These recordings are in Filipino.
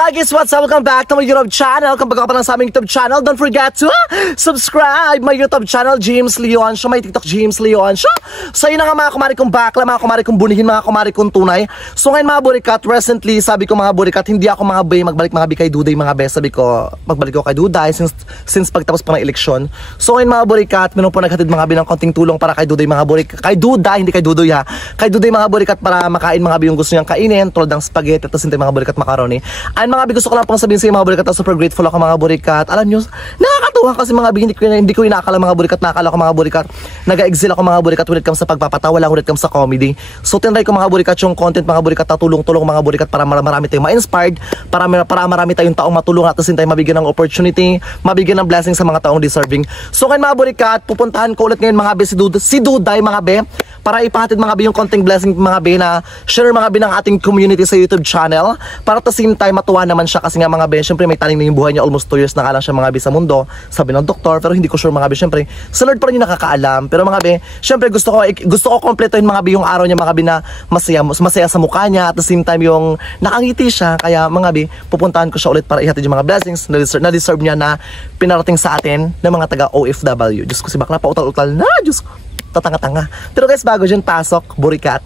Hi guys, what's up? Welcome back to my YouTube channel. Kung bago ka pa lang sa aming YouTube channel, don't forget to subscribe my YouTube channel, James Leon Show, my TikTok, James Leon Show. So yun na nga mga kumari kong bakla, mga kumari kong bunihin, mga kumari kong tunay. So ngayon mga burikat, recently sabi ko mga burikat, hindi ako mga bay magbalik mga bi kay Duday mga bes. Sabi ko, magbalik ko kay Duday since pagtapos pa ng eleksyon. So ngayon mga burikat, meron po naghatid mga bi ng konting tulong para kay Duday mga burikat. Kay Duday, hindi kay Dudoy ha. Kay Duday mga burikat para makain mga bi yung gusto niyang kainin, tulad ng spaghetti at hintay mga burikat macaroni. And mga bi, gusto ko lang pang sabihin sa mga burikat, super grateful ako mga burikat. Alam nyo, nakakatuwa kasi mga bi, hindi ko inaakala mga burikat, nakakala ko mga burikat, nag-exil ako mga burikat when it comes sa pagpapatawa lang, when it comes sa comedy. So tinry ko mga burikat yung content mga burikat, tulong-tulong mga burikat para marami tayong ma-inspired, para marami tayong taong matulong at hintay mabigyan ng opportunity, mabigyan ng blessing sa mga taong deserving. So ngayon mga burikat, pupuntahan ko ulit ngayon mga bi si Duday mga bi, para ipahatid mga bi yung konting blessing mga bi na share mga bi ng ating community sa YouTube channel, para at the same time matuwa naman siya kasi nga mga bi, syempre may taning na yung buhay niya, almost 2 years na nga lang siya mga bi sa mundo, sabi ng doktor, pero hindi ko sure mga bi, syempre sa Lord pa rin yung nakakaalam. Pero mga bi, syempre gusto ko kompletuhin mga bi yung araw niya mga bi na masaya sa mukha niya, at the same time yung nakangiti siya. Kaya mga bi, pupuntahan ko siya ulit para ihatid yung mga blessings na deserve niya na pinarating sa atin ng mga taga OFW. Diyos ko, si bakla pa utal-utal na, Diyos ko, tatanga-tanga. Pero guys, bago dyan, pasok, burikat.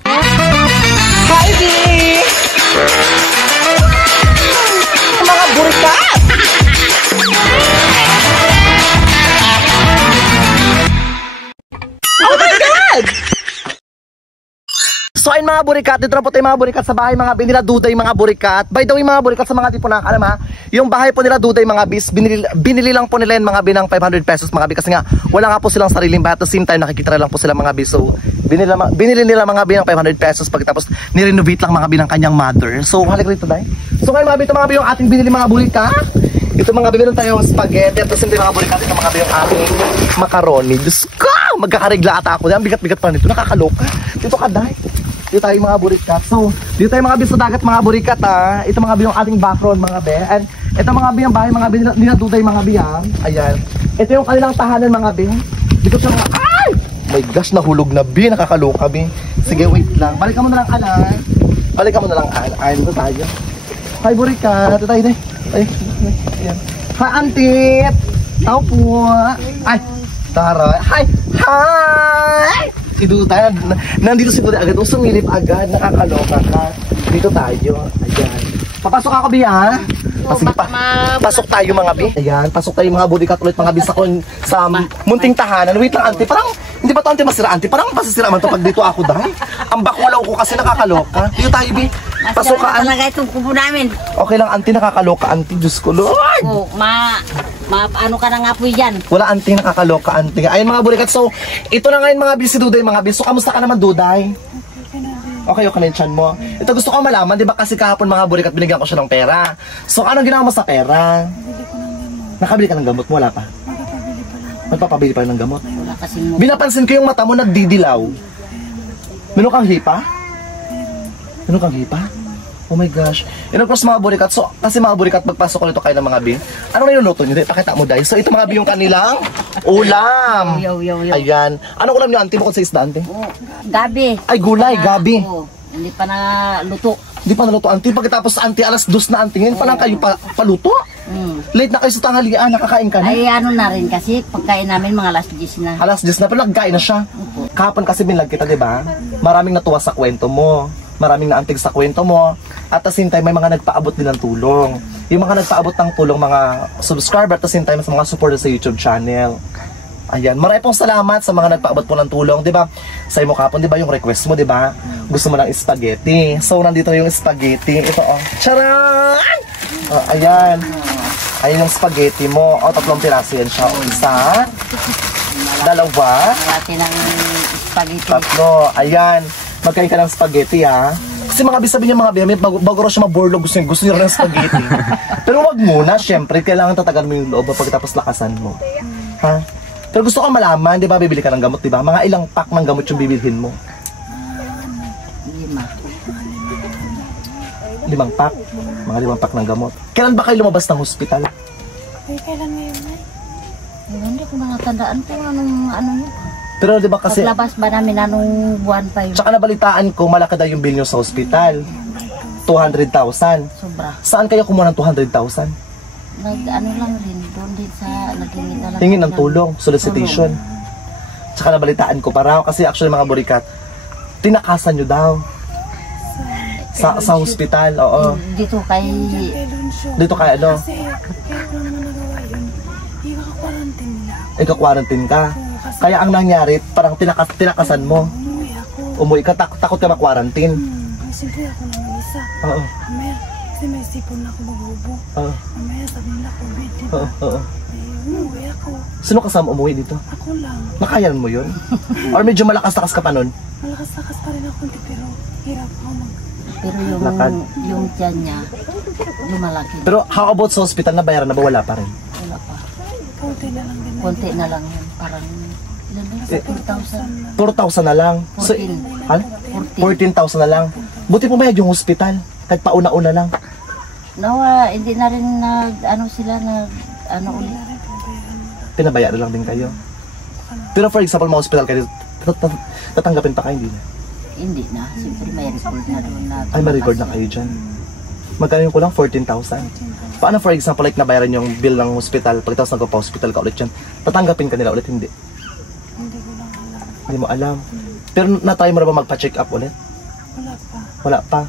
Hi B! Mga burikat! Oh my God! So ayun mga burikat, dito na po tayo mga burikat sa bahay mga bi nila Duday mga burikat. By the way mga burikat, sa mga di po nakakalam ha, yung bahay po nila Duday mga bis, binili lang po nila yung mga bi ng 500 pesos mga bi, kasi nga wala nga po silang sariling bahay, at the same time nakikita lang po sila mga bi. So binili nila mga bi ng 500 pesos, pagkatapos nirenovate lang mga bi ng kanyang mother. So halik rito dahil. So ngayon mga bi, ito mga bi yung ating binili mga burikat. Ito mga bi, meron tayong spaghetti, at the same time mga burikat, ito mga bi yung ating macaroni. Diyos ko, magkakarigla ata ako. Ang bigat-bigat pa nito, nakakaloka. Dito ka dahil. Dito tayo mga burikat. So, dito tayo mga bi sa dagat mga burikat ha. Ito mga bi yung ating background mga bi. And ito mga bi yung bahay mga bi nila Duday mga bi ha. Ayan. Ito yung kanilang tahanan mga bi. Dito siya mga, ay! My gosh, nahulog na bi. Nakakaloka bi. Sige, wait lang. Balikan mo na lang alay. Balikan mo na lang alay. Dito tayo. Hi burikat. Dito tayo deh. Ayan. Hi auntie. Tao po. Ay, tara. Hi. Hi! Si Duday, nandito si Duday agad, sumilip agad, nakakaloka ka. Dito tayo, ayan. Papasok ako bi ha? Sige pa, pasok tayo mga bi. Ayan, pasok tayo mga burikat ulit mga bi sa munting tahanan. Wait lang auntie, parang, hindi ba ito auntie masira auntie? Parang masasira man ito pag dito ako dahil. Ang bakulaw ko kasi nakakaloka. Dito tayo bi, pasok ka auntie. Talaga itong kubo namin. Okay lang auntie, nakakaloka auntie, Diyos ko Lord. Oh, ano ka na nga po yan? Wala auntie, nakakaloka auntie. Ayun mga burikat, so ito na ngayon mga bi si Duday mga bi. So kamusta ka naman Duday? Okay na yung tiyan mo. Ito gusto ko malaman, di ba kasi kahapon mga burikat binigyan ko siya ng pera. So anong ginawa mo sa pera? Nakabili ka ng gamot mo, wala pa? Magpapabili pa ng gamot? Wala kasing... Binapansin ko yung mata mo nagdidilaw. Meron kang hipa? Meron kang hipa? Oh my gosh. And of course mga burikat, so kasi mga burikat, pagpasok ko nito kayo ng mga bi, anong niluluto nyo? Pakita mo dahil. So ito mga bi yung kanilang ulam. Yo. Ayan. Anong ulam nyo auntie bukod sa isda auntie? Oh, gabi. Ay gulay, gabi. Oh, hindi pa na luto. Hindi pa naluto auntie. Pagkatapos auntie alas 2 na auntie, ngayon pa lang kayo paluto? Late na kayo sa tanghalian, nakakain ka na? Ay ano na rin kasi pagkain namin mga alas 10 na. Alas 10 na, pero nagkain na siya. Kahapon kasi binlag kita, di ba? Maraming natuwa sa kwento mo. Maraming naantig sa kwento mo. At the same time, may mga nagpaabot din ng tulong. Yung mga nagpaabot ng tulong, mga subscriber, at the same time, sa mga supporter sa YouTube channel. Ayan, maraming pong salamat sa mga nagpaabot po ng tulong, di ba? Sa imo kapon, di ba, yung request mo, di ba? Gusto mo ng spaghetti. So, nandito yung spaghetti. Ito, oh. Charan! Oh, ayan. Ayan yung spaghetti mo. O, 3 piraso yan siya. O, 1, 2, Malaki ng spaghetti. 3. Ayan. Magkain ka ng spaghetti ha. Kasi mga sabi niya mga bi, bago raw siya maborlog, gusto niya rin ng spaghetti. Pero wag muna, syempre, kailangan tatagan mo yung loob pagkatapos lakasan mo. Ha? Pero gusto ko malaman, di ba, bibili ka ng gamot, di ba? Mga ilang pack ng gamot yung bibilhin mo? 5 pack? Mga 5 pack ng gamot. Kailan ba kayo lumabas ng hospital? Ay, kailan ngayon na? Hindi ko nakatandaan kung ano yun. Pero di ba kasi... Paglabas ba namin anong buwan pa yun? Tsaka nabalitaan ko, malaki daw yung bill nyo sa hospital. 200,000. Sobra. Saan kayo kumuha ng 200,000? Ano lang rin, doon din sa nagingin na lang. Hingin ng tulong, solicitation. Tsaka nabalitaan ko pa raw, kasi actually mga burikat, tinakasan nyo daw. Sa hospital, oo. Dito kay... Dito kay ano? Kasi kaya ko naman nagawa yun, ika-quarantine nila ako. Ika-quarantine ka. Kaya ang nangyari, parang tinakasan mo. Umuwi ako. Umuwi ka, takot ka ma-quarantine. Ang simple ako naman isa. Oo. Mamaya, kasi may sipon na ako mabubo. Oo. Mamaya sabi nila COVID, di ba? Oo. Oo. Eh, umuwi ako. Sino kasama umuwi dito? Ako lang. Nakayan mo yun? Or medyo malakas-lakas ka pa nun? Malakas-lakas pa rin ako, pero hirap ako Pero Lakad. yung tiyan niya, lumalaki. Pero how about sa hospital, nabayaran na ba? Wala pa rin. Wala pa. konti na lang din. Konti na lang yun. Parang, ilan ba? 4,000. 4,000 na lang. So, 14. ano? 14,000 na lang. Buti pumayag yung hospital. Kahit pauna-una lang. Nawa, hindi na rin ano sila, ulit. Pinabayaran lang din kayo. Pero for example, mga hospital kayo, tatanggapin pa kayo, hindi na. Hindi na. Siyempre may record na doon na. Ay, ma-record na kayo dyan. Magkano yung kulang? 14,000. Paano for example, like nabayaran yung bill ng hospital, pagkatapos nagpa-hospital ka ulit dyan, tatanggapin ka nila ulit, hindi? Hindi ko lang alam. Hindi mo alam. Pero na-try mo na ba magpa-check up ulit? Wala pa. Wala pa.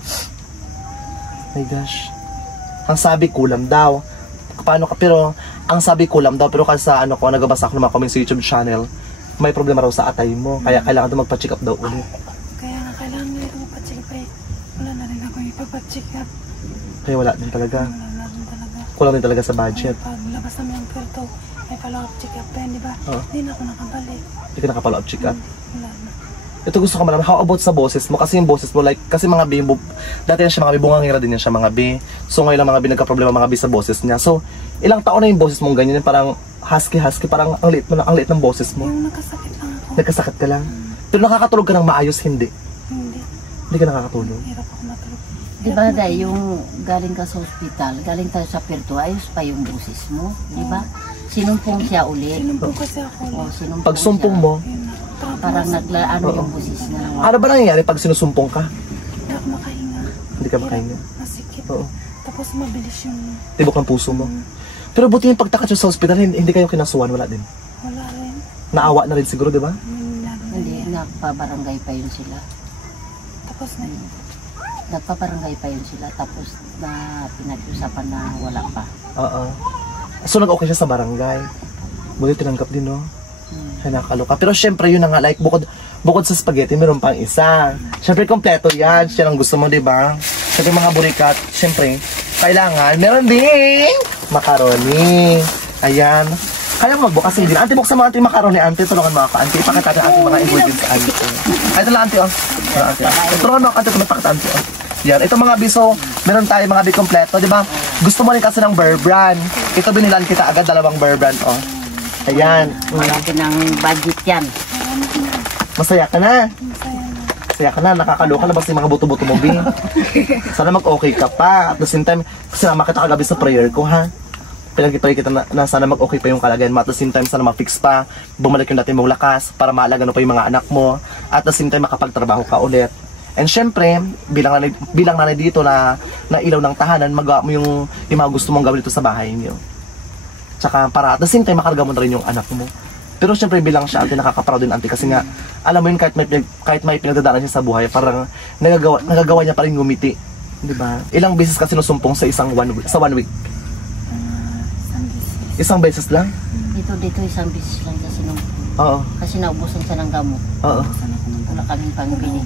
My gosh. Ang sabi kulam daw. Paano ka? Pero ang sabi kulam daw, pero kasi sa ano ko, nagabasa ko ng mga comments sa YouTube channel, may problema raw sa atay mo, kaya kailangan daw magpa-check up daw ulit. Kaya na kailangan nila ito magpa-check up eh. Wala na rin ako ipapacheck up. Kaya wala din talaga. Wala na rin talaga. Kulang din talaga sa budget. Pag labas namin ng kwarto, may follow-up check up yan, di ba? Oo. Hindi na ako nakabalik. Hindi ka nakapalo up check up. Wala na. Ito gusto ko malaman, how about sa boses mo? Kasi yung boses mo, like, kasi mga B, dati na siya mga B, bungangira din yan siya mga B. So ngayon lang mga B, nagka-problema mga B sa boses niya. So, ilang taon na yung boses mong ganyan, parang husky, parang ang liit ng boses mo. Yung nakasakit lang ako. Nagkasakit ka lang. Pero nakakatulog ka ng maayos, hindi. Hindi. Hindi ka nakakatulog. Hirap ako matulog. Di ba dahil yung galing ka sa ospital, galing tayo sa Puerto, ayos pa yung busis mo, di ba? Sinumpong siya ulit. Sinumpong kasi ako. O, sinumpong Pag sumpong siya. mo, Yun na. Parang naglaano yung busis na. ano ba nangyayari pag sinusumpong ka? Hindi ako makahinga. Hindi ka makahinga. Masikip. Oo. Tapos mabilis yung Tibok ng puso mo. Pero buti yung pagtakat sa hospital, hindi kayo kinasuhan, wala din. wala rin. Naawa na rin siguro, di ba? Hindi, nagpabarangay pa yun sila. Tapos na Nagpabarangay pa yun sila, tapos na pinag-usapan na wala pa. Oo. So nag-okay siya sa barangay. Buti tinanggap din, no? Kaya nakakaloka. Pero syempre yun na nga, like bukod sa spaghetti, meron pang isa. Syempre kompleto yan. Siya ang gusto mo, di ba? Syempre mga burikat, syempre, kailangan meron ding macaroni. Ayan. Kaya mo magbukas din. Auntie, buksan mo auntie macaroni. Auntie, tulungan mo ako. Auntie, ipakita natin ating mga ingredients sa auntie. Ay, ito lang auntie, oh. Ito lang, auntie, oh. Tulungan mo ako auntie, tumapakita auntie, oh. Yan, ito mga biso, meron tayo mga kompleto, di ba? Gusto mo rin kasi ng Bear Brand. Ito binilan kita agad, 2 Bear Brand, oh. Ayan. Malaki ng budget yan. Masaya ka na. masaya na. Masaya ka na, nakakaloka na basta yung mga buto-buto mo, Bing. Sana mag-okay ka pa. At the same time, sinama kita kagabi sa prayer ko, ha? Pinag-pray kita na sana mag-okay pa yung kalagayan mo. At the same time, sana ma-fix pa. Bumalik yung dati mong lakas para maalaga pa yung mga anak mo. At the same time, makapagtrabaho ka ulit. And syempre, bilang nanay dito na ilaw ng tahanan, magawa mo yung mga gusto mong gawin dito sa bahay niyo. Tsaka para at the same time, makarga mo na rin yung anak mo. Pero syempre bilang siya, auntie, nakaka-proud din auntie. Kasi nga, alam mo yun, kahit may pinagdadaanan siya sa buhay, parang nagagawa niya pa rin ngumiti. Diba? Ilang beses kasi sinusumpong sa sa one week? Isang beses lang? Dito isang beses lang kasi nung Oo. kasi naubusan siya ng gamot. Oo. Wala kaming pangbili.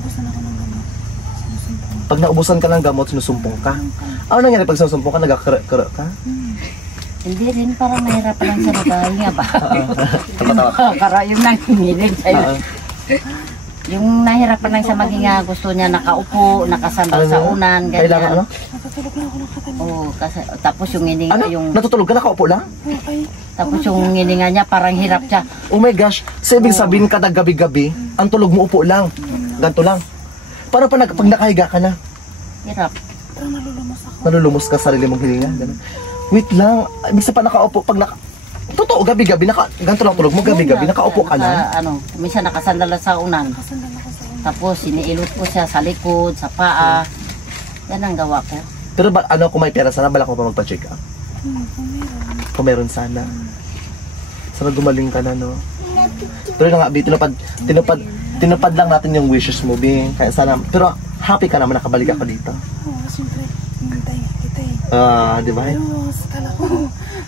Pag naubusan ka ng gamot, sinusumpong ka. Ano nangyari pag sinusumpong ka? Nagkakara ka? Hindi rin, parang nahirapan lang siya naghahinga ba? Tawa-tawa. Kara yung nanginginig sa'yo. Yung nahirapan lang siya maghinga, gusto niya nakaupo, nakasandal sa unan, ganyan. Kailangan ano? Natutulog na ako ng katabi. Oo, kasi, tapos yung hininga, Ano? yung, Natutulog ka? Nakaupo lang? Okay. tapos yung hininga niya, parang hirap siya. Oh my gosh. So, ibig sabihin kada gabi-gabi, ang tulog mo upo lang. Ganto lang. Para pag nakahiga ka na, Hirap. Parang nalulumos ako. nalulumos ka sa sarili mong hininga. Ganun. Wait lang. Ibig sabihin pa nakaupo, totoo, gabi-gabi, ganto lang tulog mo, gabi-gabi, nakaupo ka lang. Minsan nakasandal sa unan. Kasandal ako sa una. Tapos siniilot ko siya sa likod, sa paa. Yan ang gawa ko. Pero ano, kung may pera sana, balak mo pa magpa-check up? Kung meron. Kung meron sana. Sana gumaling ka na, no? Pero na nga, Bi, tinupad lang natin yung wishes mo, Bi. Kaya sana, pero happy ka naman nakabalik ako dito. Oo, siyempre. Hintay kita eh. Di ba? Pero kala ko,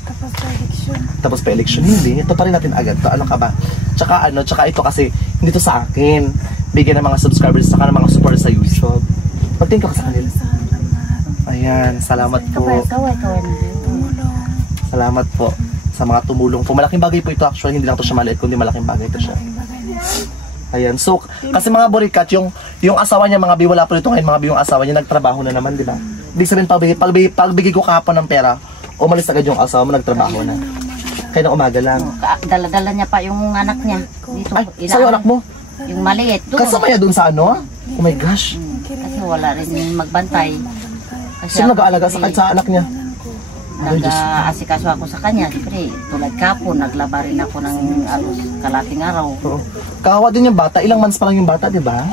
tapos sa election. Tapos pa election, hindi. Ito pa rin natin agad to. Ano ka ba? Tsaka ito kasi, hindi to sa akin. Bigyan ng mga subscribers, saka ng mga supporters sa YouTube. Pagtingin ka sa kanila. Ayan, salamat po. Kaway na. Tumulong. Salamat po sa mga tumulong po. Malaking bagay po ito actually, hindi lang to siya maliit, kundi malaking bagay ito siya. Malaking bagay na ito. Ayan, so, kasi mga burikat, yung asawa niya, mga Bi, wala po ito ngayon, mga Bi, yung asawa niya, nagtrabaho na naman, di ba? Ibig sabihin, pagbigay ko kahapon ng pera, umalis agad yung asawa mo, nagtrabaho na. Kaya na umaga lang. Dala-dala niya pa yung anak niya. Dito, Ay, sa'yo anak mo? Yung maliit. Doon. Kasama niya dun sa ano? Oh my gosh. Kasi wala rin yung magbantay. Kasi Sino nag-aalaga sa anak niya? nag-aasikaso ako sa kanya. Siyempre, tulad kapon, naglaba rin ako ng kalating araw. Oo. Kawawa din yung bata. Ilang months pa lang yung bata, di ba?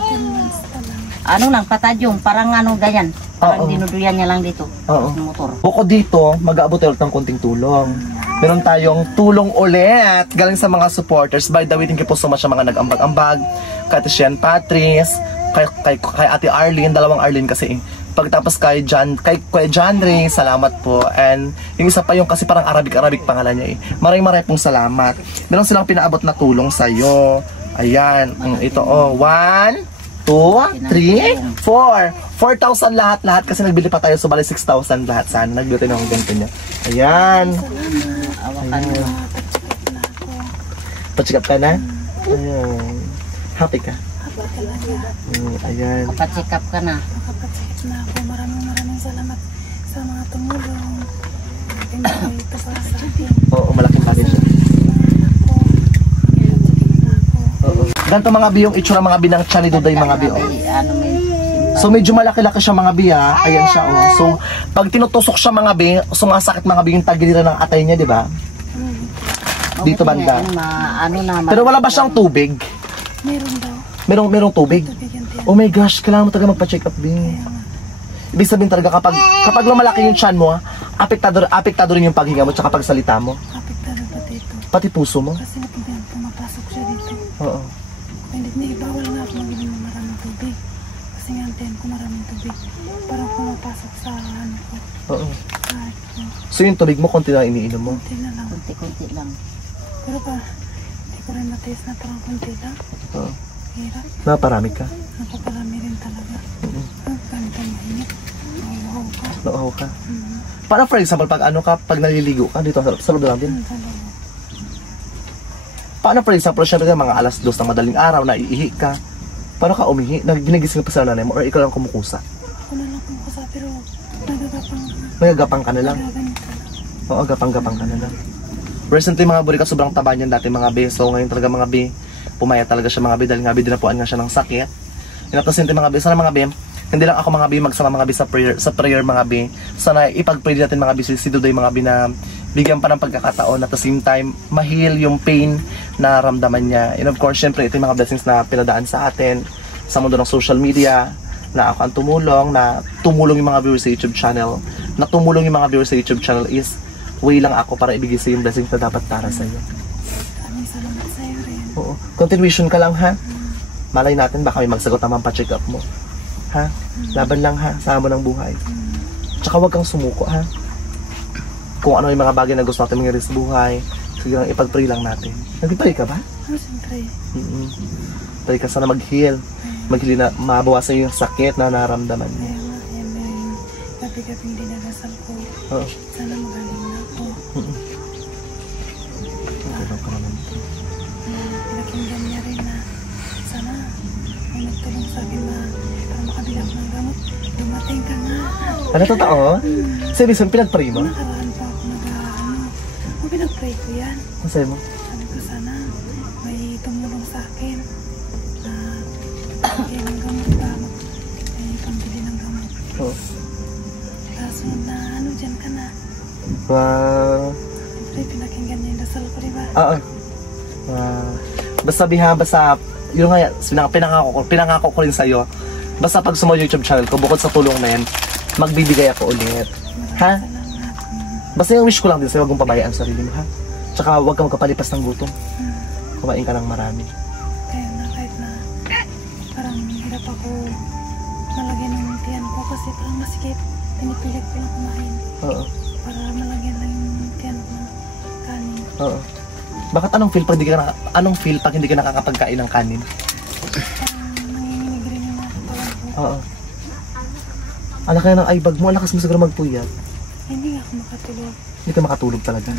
Ano lang, patadyong, parang ano ganyan. Parang Oo. dinuduyan niya lang dito. Oo. Sa motor. Bukod dito, mag-aabot tayo ng konting tulong. Meron tayong tulong ulit galing sa mga supporters. By the way, thank you po so much sa mga nag-ambag-ambag. Kay Ate Sian Patrice, kay Ate Arlene, dalawang Arlene kasi. Pagtapos kay John Ray, salamat po. And yung isa pa yung kasi parang Arabic pangalan niya eh. Maraming pong salamat. Meron silang pinaabot na tulong sa'yo. Ayan, ito 1, 2, 3, 4. 4,000 lahat kasi nagbili pa tayo, so bali 6,000 lahat sana. Nagbili tayo ng ganito niya. Ayan. Awakan mo. Pa-check up ka na? Ayan. Happy ka? Ayan. Pacheck up ka na. Nakapatsikip na ako. Maraming salamat sa mga tumulong. Pinagay ito para sa akin. Oo, malaking bagay siya. Oo. Ganito mga bi yung itsura mga bi ng tiyan ni Duday mga bi. Oh. Ano may So medyo malaki-laki siya mga bi ha. Ayan siya oh. So pag tinutusok siya mga bi, sumasakit mga bi yung tagiliran ng atay niya, di ba? Dito banda. Ano na, Pero wala ba siyang tubig? Meron daw. Merong tubig? Tubigyan tiyan. Oh my gosh, kailangan mo talaga magpa-check up din. Ibig sabihin talaga kapag lumalaki yung tiyan mo, apektado rin yung paghinga mo tsaka pagsalita mo. Apektado pa dito. Pati puso mo. Kasi napagyan pumapasok siya dito. Oo. Hindi, bawal nga ako mag-inom ng maraming tubig. Kasi nga tiyan ko maraming tubig. Parang pumapasok sa ano ko. Oo. Kahit ko. So yung tubig mo, konti na iniinom mo. Kunti na lang. kunti-kunti lang. Pero pa, hindi ko rin matiis na parang kunti lang. Oo. Hirap. Naparami ka. Napaparami rin talaga. Ganito mainit. Nauhaw ka. Nauhaw ka. Para for example, pag naliligo ka dito sa loob lang din. Sa loob. Paano for example, syempre mga alas 2 ng madaling araw, naiihi ka. Paano ka umihi? Ginagising pa sa nanay mo or ikaw lang kumukusa? Ako na lang kumukusa pero nagagapang Nagagapang ka na lang. ganito. Oo, gapang-gapang ka na lang. Recently mga buri ka, sobrang taba niyan dati mga be. So ngayon talaga mga be, pumaya talaga siya mga be dahil nga be dinapuan nga siya ng sakit. Inapasinti mga be, sana mga be, hindi lang ako mga be magsama mga be sa prayer mga be. Sana ipag-pray natin mga be si Duday mga be na bigyan pa ng pagkakataon at the same time ma-heal yung pain na ramdaman niya. And of course, syempre ito yung mga blessings na pinadaan sa atin sa mundo ng social media, na ako ang tumulong yung mga viewers sa YouTube channel. Na tumulong yung mga viewers sa YouTube channel is way lang ako para ibigay sa yung blessings na dapat para sa iyo. Maraming salamat sa iyo rin. Oo. Continuation ka lang ha. Malay natin baka may magsagot naman pa check up mo. Ha? Laban lang ha. Sama mo ng buhay. Tsaka huwag kang sumuko ha. Kung ano yung mga bagay na gusto natin mangyari sa buhay, sige lang ipag-pray lang natin. Nag-pray ka ba? Siyempre. Pray ka sana mag-heal. Mag-heal na mabawasan yung sakit na naramdaman mo. Kaya nga, yan na yung gabi-gabing dinarasal ko. Oo. Sana magaling na ako. Tulong ka naman. Pinakinggan niya rin na sana may nagtulong sa akin na para makabilang ng gamot. Dumating ka nga. Ano totoo? Sabi mo, pinag-pray mo? Nakaraan pa ako Kung pinag-pray ko yan, Ano sa'yo mo? sabi ko sana may tumulong sa akin na bigyan ng gamot ba, may pambili ng gamot. Oo. Kaso na ano dyan ka na. Wow. Siyempre pinakinggan niya yung dasal ko, diba? Oo. Basta biha, basta, yun nga, pinangako ko rin sa'yo. Basta pag sa YouTube channel ko, bukod sa tulong na yan, Magbibigay ako ulit. Ha? Basta yung wish ko lang din sa'yo, huwag mong pabayaan ang sarili mo, ha? Tsaka huwag kang magkapalipas ng gutom. Kumain ka ng marami. Kaya na kahit na parang hirap ako malagyan ng tiyan ko kasi parang masikip. Pinipilit ko lang kumain. Oo. Para malagyan lang yung tiyan ko ng kanin. Oo. Bakit anong feel pag hindi ka nakakapagkain ng kanin? Parang nanginginig rin yung mga katawan ko. Oo. Ala kaya ng eyebag mo, alakas mo siguro magpuyat. Hindi nga ako makatulog. Hindi ka makatulog talaga.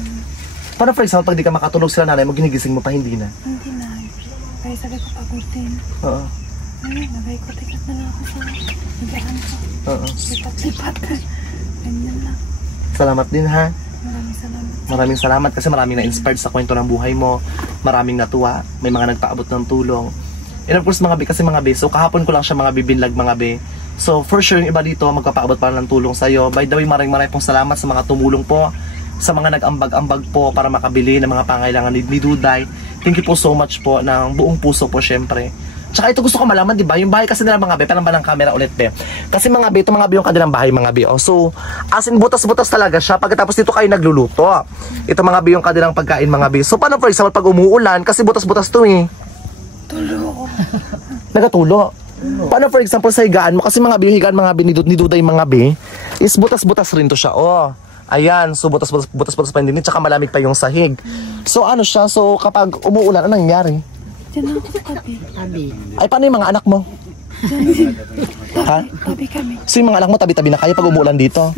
Paano for example, pag di ka makatulog sila nanay mo, ginigising mo pa, hindi na? Hindi na. Kaya sabi ko pagutin. Oo. Ay, nagay-kotikat na lang ako sa higaan ko. Oo. Lipat-lipat. Ganyan lang. Salamat din, ha? Maraming salamat. Maraming salamat kasi maraming na-inspired sa kwento ng buhay mo. Maraming natuwa. May mga nagpaabot ng tulong. And of course, mga be, kasi mga be, so kahapon ko lang siya mga bibinlag mga be. So for sure, yung iba dito, magpapaabot pa ng tulong sa'yo. By the way, maraming pong salamat sa mga tumulong po. Sa mga nag-ambag-ambag po para makabili ng mga pangailangan ni Duday. Thank you po so much po ng buong puso po syempre. Tsaka ito gusto ko malaman, di ba? Yung bahay kasi nila mga be, parang ba ng camera ulit be? Kasi mga be, ito mga be yung kanilang bahay mga be. Oh. So, as in butas-butas talaga siya. Pagkatapos dito kayo nagluluto. Ito mga be yung kanilang pagkain mga be. So, paano for example pag umuulan? Kasi butas-butas to eh. Tulo. Nagatulo. Paano for example sa higaan mo? Kasi mga be, higaan mga be ni Duday mga be, is butas-butas rin to siya. Oh. Ayan, so butas-butas pa din, tsaka malamig pa yung sahig. So ano siya, so kapag umuulan, anong nangyayari? Diyan ako sa tabi. Ay, paano yung mga anak mo? Ha? Tabi kami. So yung mga anak mo tabi-tabi na kayo pag umuulan dito?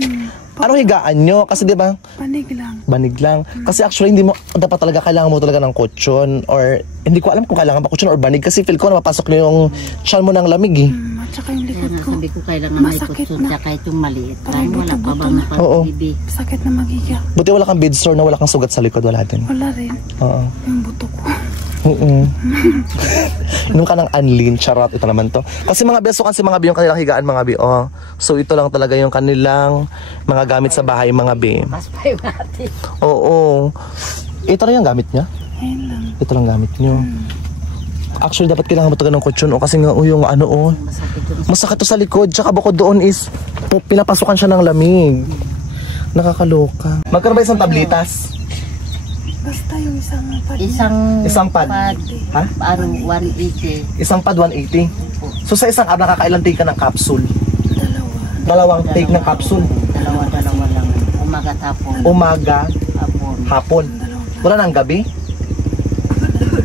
Ano higaan nyo? Kasi di ba? Panig lang. Banig lang. Kasi actually hindi mo dapat talaga kailangan mo talaga ng kutsyon or hindi ko alam kung kailangan ba kutsyon or banig kasi feel ko na mapasok na yung tiyan mo ng lamig eh. At saka yung Kaya likod nga ko. sabi ko kailangan may Masakit kutsun na. tsaka itong maliit. Parang Parang wala pa buto-buto bang na. napag-ibig. Sakit na magiga. Buti wala kang bed sore na wala kang sugat sa likod, wala din. Wala rin. Oo. Yung buto ko. Nung ka ng unlean, charot, ito naman to. Kasi mga beso kasi mga bi yung kanilang higaan mga bi. Oh. So ito lang talaga yung kanilang mga gamit sa bahay mga bi. Mas pa yung natin. Oo. Ito rin yung gamit niya. Ayun lang. Ito lang gamit niyo. Actually dapat kailangan mo talaga ng kutsyon kasi nga yung ano oh. Masakit yun. Masakit to sa likod. Tsaka bukod doon is pinapasukan siya ng lamig. Nakakaloka. Magkano ba isang tablitas? Basta yung isang pad. Isang pad. Ha? Ano, 180. Isang pad 180. So sa isang araw nakakailan take ka ng capsule? Dalawa. Dalawang take ng capsule. Dalawa lang. Umaga tapon. Umaga, Hapon. hapon. Wala nang gabi?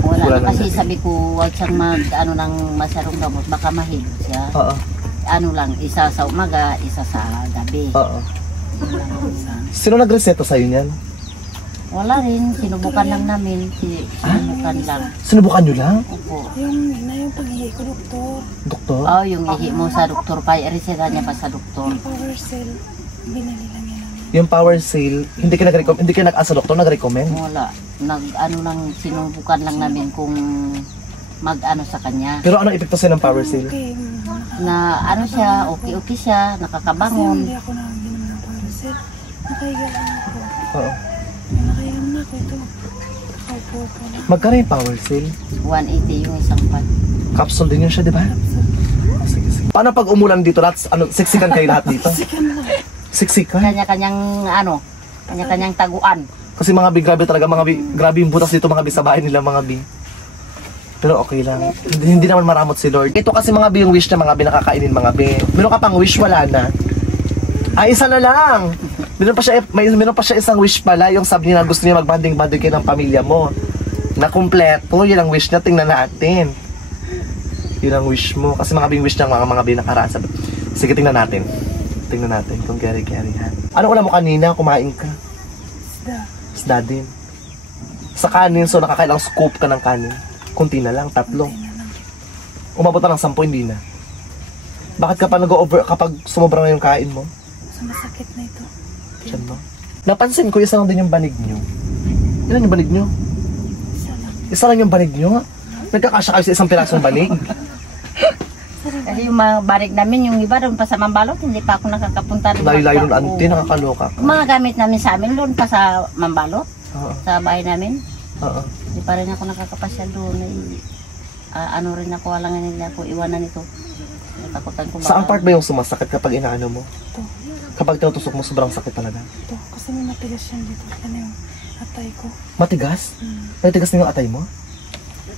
Wala Wala na kasi sabi ko, huwag siyang ano ng masyadong gamot. Baka mahilo siya. Oo. Ano lang, isa sa umaga, isa sa gabi. Oo. Sino nagreseto sa'yo niyan? Wala rin, sinubukan lang namin. Sinubukan lang. Sinubukan nyo lang? Opo. Yung pag-ihi ko, doktor. Doktor? Oh, yung ihi mo sa doktor pa, reseta niya pa sa doktor. Yung power cell. Binali lang yan. Yung power sale, hindi ka nag-recommend, hindi ka nag-asa doktor, nag-recommend? Wala. Ano lang, sinubukan lang namin kung mag-ano sa kanya. Pero anong epekto sa'yo ng power sale? Okay. Na ano siya, okay siya, Kasi nakakabangon. hindi ako nakaginom ng power cell. Nakahiga lang ako. Oo. Nakahiga na ako ito. Nakaupo ko na. Magkano yung power sale? 180 yung isang pan. Capsule din yun siya, di ba? Sige, sige. Paano pag umulan dito, siksikan kayo lahat dito? Siksikan? Kanya-kanyang ano, kanya-kanyang taguan. Kasi mga bi, grabe talaga, mga bi, grabe yung butas dito mga bi sa bahay nila mga bi. Pero okay lang. Hindi naman maramot si Lord. Ito kasi mga bi yung wish na mga bi nakakainin mga bi. Meron ka pang wish, wala na. Ay, isa na lang. Meron pa siya isang wish pala. Yung sabi niya na gusto niya magbanding-banding kayo ng pamilya mo. Na kumpleto. Yun ang wish niya. Tingnan natin. Yun ang wish mo. Kasi mga bi yung wish niya mga bi nakaraan. Sabi. Sige, tingnan natin. Tingnan natin kung gari-gari ha. Ano ulam mo kanina? Kumain ka? Isda. Isda din. Sa kanin, so nakakailang scoop ka ng kanin. Kunti na lang, 3. Umabot na ng 10, hindi na. Bakit ka pa nag-over kapag sumobra na yung kain mo? So masakit na ito. Diyan mo? Napansin ko, isa lang din yung banig nyo. Ilan yung banig nyo? Isa lang. Isa lang yung banig nyo? Nagkakasya kayo sa isang pirasong banig? Kasi yung mga barik namin, yung iba doon pa sa Mambalot, hindi pa ako nakakapunta rin. Layo-layo nun, ante, nakakaloka ka. Yung mga gamit namin sa amin, doon pa sa Mambalot, Oo. sa bahay namin. Oo. Hindi pa rin ako nakakapasyal doon. Ano rin ako, walang nila ako iwanan ito. Natakutan ko Saan part ba yung sumasakit kapag inaano mo? Ito. Kapag tinutusok mo, sobrang sakit talaga. Ito, kasi may matigas yan dito. Yan yung atay ko. Matigas? Matigas na yung atay mo?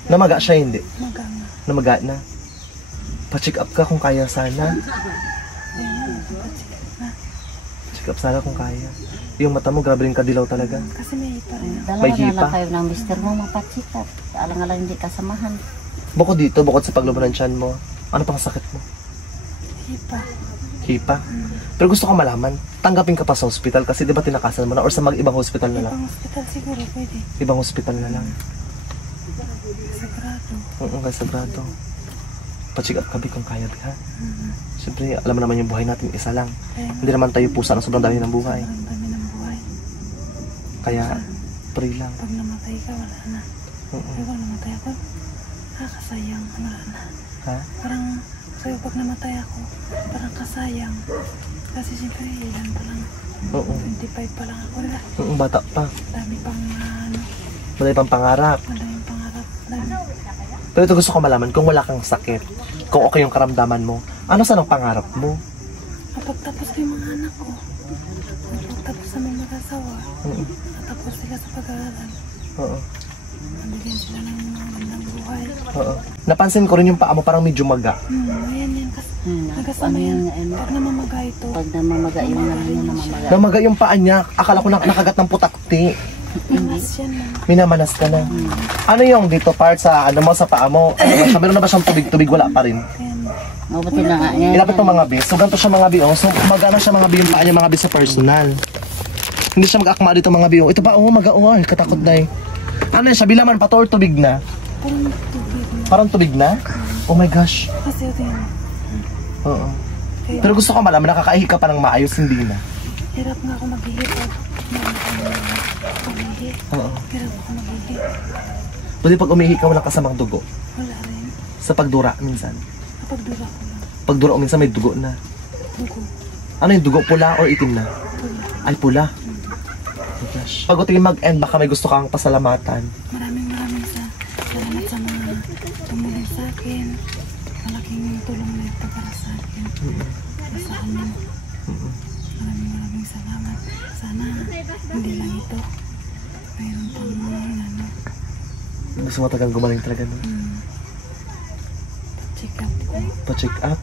Namaga siya, hindi? Maganga. Namaga na. Pa-check up ka kung kaya sana. Ayan, patsikat na. Check up sana kung kaya. Yung mata mo, grabe rin kadilaw talaga. Kasi may hipa rin. Dalawa May na hipa. lang kayo ng mister mo mapatsikat. Alang-alang hindi kasamahan. Bukod dito, bukod sa paglubo ng tiyan mo, ano pang sakit mo? Hipa. Hipa? Pero gusto ko malaman, tanggapin ka pa sa hospital kasi di ba tinakasan mo na or sa ibang hospital na lang? Ibang hospital siguro pwede. Ibang hospital na lang. Sagrado. Kay Sagrado. Pa-check up ka kung kaya ha. Siyempre, alam mo naman yung buhay natin isa lang. Kaya Hindi naman tayo pusa na sobrang dami ng buhay. sobrang dami ng buhay. Kaya, pray lang. Pag namatay ka, wala na. Pero pag namatay ako, kasayang. Wala na. Ha? Parang, sa'yo pag namatay ako, parang kasayang. Kasi siyempre, ilan pa lang. Oo. 25 pa lang ako nila. Bata pa. Dami pang ano, Madami pang pangarap. madaming pangarap. Dami. Pero ito gusto ko malaman, kung wala kang sakit, kung okay yung karamdaman mo, ano saan ang pangarap mo? Kapagtapos ko yung mga anak ko, kapagtapos sa mga mag-asawa, natapos sila sa pag-aaral, Oo. nabigyan sila ng magandang buhay. Oo. Napansin ko rin yung paa mo parang medyo maga. Ayan yan, kasi Ano nagasama yan. yung Pag namamaga ito, pag namamaga yung ano yung namamaga. Namaga yung paa niya, akala ko nakagat ng putakti. namas yan na. Minamanas ka na. Ano yung dito part sa ano mo sa paa mo? Ano ba siya? Meron na ba siyang tubig-tubig? Wala pa rin. Ayan. Mabuti na nga. Yan, Ilapit mo mga bis. So ganito siya mga bi. Oh. So magana siya mga bi yung paa niya mga bi sa personal. Hindi siya mag-akma dito mga bi. Oh. Ito pa oh ay katakot na eh. Ano yan siya? Bilaman pa to or tubig na? Parang tubig na. Parang tubig na? Oh my gosh. Kasi ito yan. Oo. Kaya Pero gusto ko malaman, nakakaihi ka pa ng maayos, hindi na. hirap nga ako maghihip. Umihi. Oo. Hirap ako maghihip. Pwede pag umihi ka, walang kasamang dugo. Wala rin. Sa pagdura, minsan. Kapag dura ko lang. Pagdura, minsan may dugo na. Dugo. Ano yung dugo? Pula or itim na? Pula. Ay, pula. Oh gosh. Pag tingin mag-end, baka may gusto kang pasalamatan. Maraming salamat sa mga tumulong sa akin. Malaking tulong na ito para sa akin. Para sa amin. Maraming salamat. Sana hindi lang ito. Mayroon pang ano. Gusto mo talagang gumaling talaga, no? Check up ko. Pa-check up.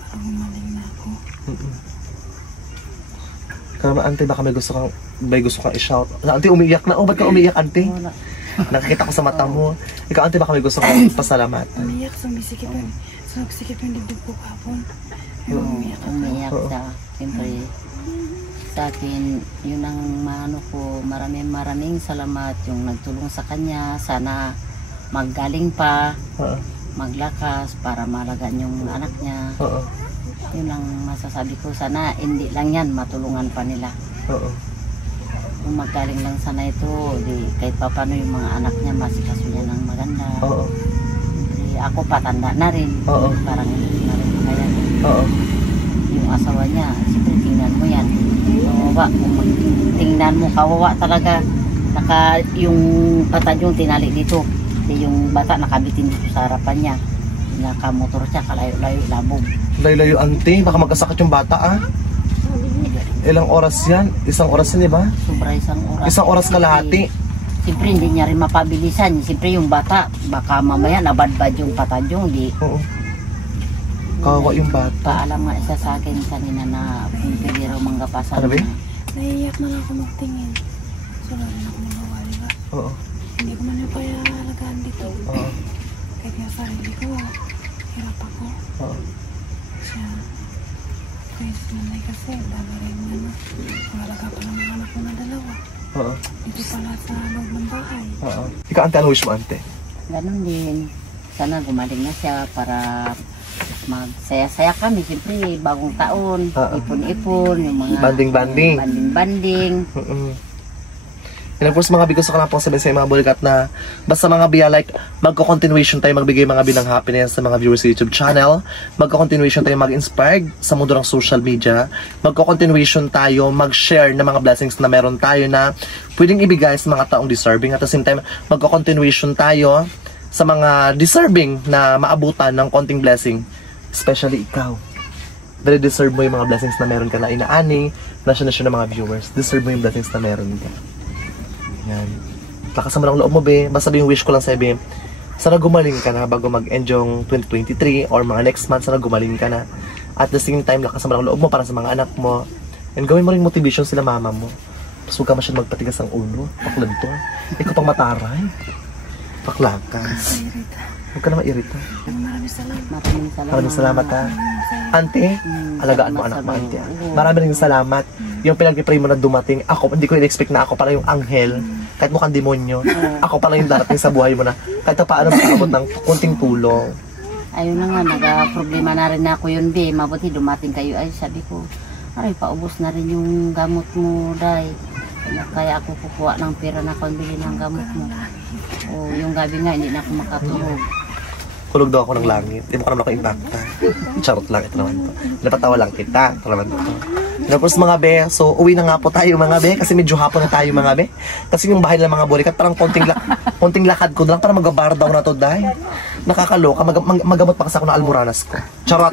Para gumaling na ako. Kaya ante, baka may gusto kang i-shout. Ante, umiiyak na. Oh, ba't ka umiiyak, ante? Wala. Nakikita ko sa mata mo. Ikaw, ante, baka may gusto kang pasalamatan. Umiyak, sumisikip yung dibdib ko kapon. Pero umiyak ako. Umiyak siya. Siyempre, sa akin, yun ang maano ko, maraming salamat yung nagtulong sa kanya. Sana maggaling pa, Oo. maglakas para malagaan yung anak niya. Oo. Yun ang masasabi ko. Sana hindi lang yan, matulungan pa nila. Oo. Kung magaling lang sana ito, di, kahit pa paano yung mga anak niya, masikaso niya ng maganda. Oo. Siyempre, ako patanda na rin. Oo. Parang hindi na rin kaya. Oo. Yung asawa niya, siyempre tingnan mo yan. Kawawa. Kung tingnan mo, kawawa talaga. Yung patad yung tinali dito. Yung bata nakabitin dito sa harapan niya. Nakamotor siya, kalayo-layo, labog. Layo-layo, ante. Baka magkasakit yung bata, ah. Ilang oras yan? Isang oras yan, di ba? Sobra isang oras. Isang oras kalahati. Siyempre hindi niya rin mapabilisan. Siyempre yung bata, baka mamaya nabadbad yung patad yung di. Oo. Kawawa yung bata. Paalam nga isa sa akin kanina na pwede raw manggapasan. Ano ba? Naiiyak na lang ako magtingin. So, wala na ako nagawali ba? Oo. Hindi ko man yung kaya alagaan dito. Oo. Kahit nga sarili ko, hirap ako. Oo. Siya, kaya si nanay kasi, dami rin ano, malaga pa ng mga anak ko na dalawa. Oo. Dito pala sa loob ng bahay. Oo. Ikaw, ante, ano wish mo, ante? Ganon din. Sana gumaling na siya para magsaya-saya kami. Siyempre bagong taon, ipon-ipon, yung mga Banding-banding. banding-banding. And of course, mga bi, gusto ko lang pong sabihin sa mga bulikat na basta mga biya, like, magko-continuation tayo magbigay mga binang happiness sa mga viewers sa YouTube channel. Magko-continuation tayo mag-inspired sa mundo ng social media. Magko-continuation tayo mag-share ng mga blessings na meron tayo na pwedeng ibigay sa mga taong deserving. At the same time, magko-continuation tayo sa mga deserving na maabutan ng konting blessing. Especially ikaw. Very deserve mo yung mga blessings na meron ka na inaani, na siya ng mga viewers. Deserve mo yung blessings na meron ka. Yan. Lakas mo ng loob mo, be. Basta yung wish ko lang sa'yo, be. Sana gumaling ka na bago mag-end yung 2023 or mga next month, sana gumaling ka na. At the same time, lakas mo ng loob mo para sa mga anak mo. And gawin mo rin motivation sila mama mo. Tapos huwag ka masyadong magpatigas ang ulo. Paklan to. Ikaw pang mataray. Paklakas. Huwag ka na mairita. Maraming salamat. Maraming salamat, ha. Ante, alagaan mo anak mo, ante. Maraming salamat. Yung pinag-pray mo na dumating, ako, hindi ko in-expect na ako pala yung anghel. Kahit mukhang demonyo. Ako pala yung darating sa buhay mo na kahit na paano makakabot ng kunting tulong. Ayun na nga, nag-problema na rin ako yun, be. Mabuti dumating kayo. Ay, sabi ko, ay, paubos na rin yung gamot mo, day. Kaya ako kukuha ng pera na pambili ng gamot mo. O, yung gabi nga, hindi na ako makatulog. Kulog daw ako ng langit. Hindi mo ka naman ako impacta. Charot lang, ito naman to. Napatawa lang kita. Ito naman to. Tapos mga be, so uwi na nga po tayo mga be. Kasi medyo hapon na tayo mga be. Kasi yung bahay ng mga burikat, parang konting lakad ko lang. Parang mag-bar daw na to, day. Nakakaloka. Magamot pa kasi ako ng almoranas ko. Charot.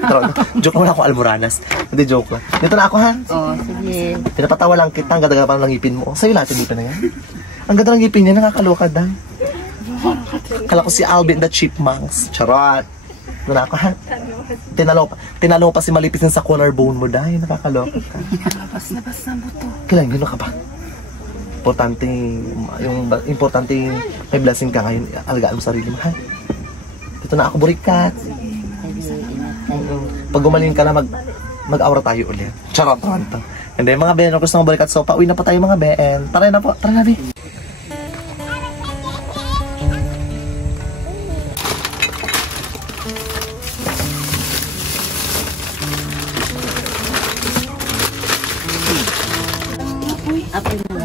Joke lang ako almoranas. Hindi joke lang. Dito na ako, ha? Oo, sige. Pinapatawa lang kita. Ang ganda-ganda pa ng ngipin mo. Sa'yo lahat yung ngipin na yan. Ang ganda ng ngipin niya. Nakakaloka, day. Kala ko si Alvin the Chipmunks. Charot. Doon ako, ha? Tinalo pa si Malipis sa collarbone mo, dahil nakakaloka ka. Labas na buto. Kailan yun ka ba? Importante may blessing ka ngayon. Alagaan mo sarili mo, ha? Dito na ako, burikat. Pag gumaling ka na, mag-aura tayo ulit. Charot. Hindi, mga Ben, gusto ng burikat. So, pauwi na pa tayo mga Ben. Tara na po. Tara na, Ben. Apoy mo.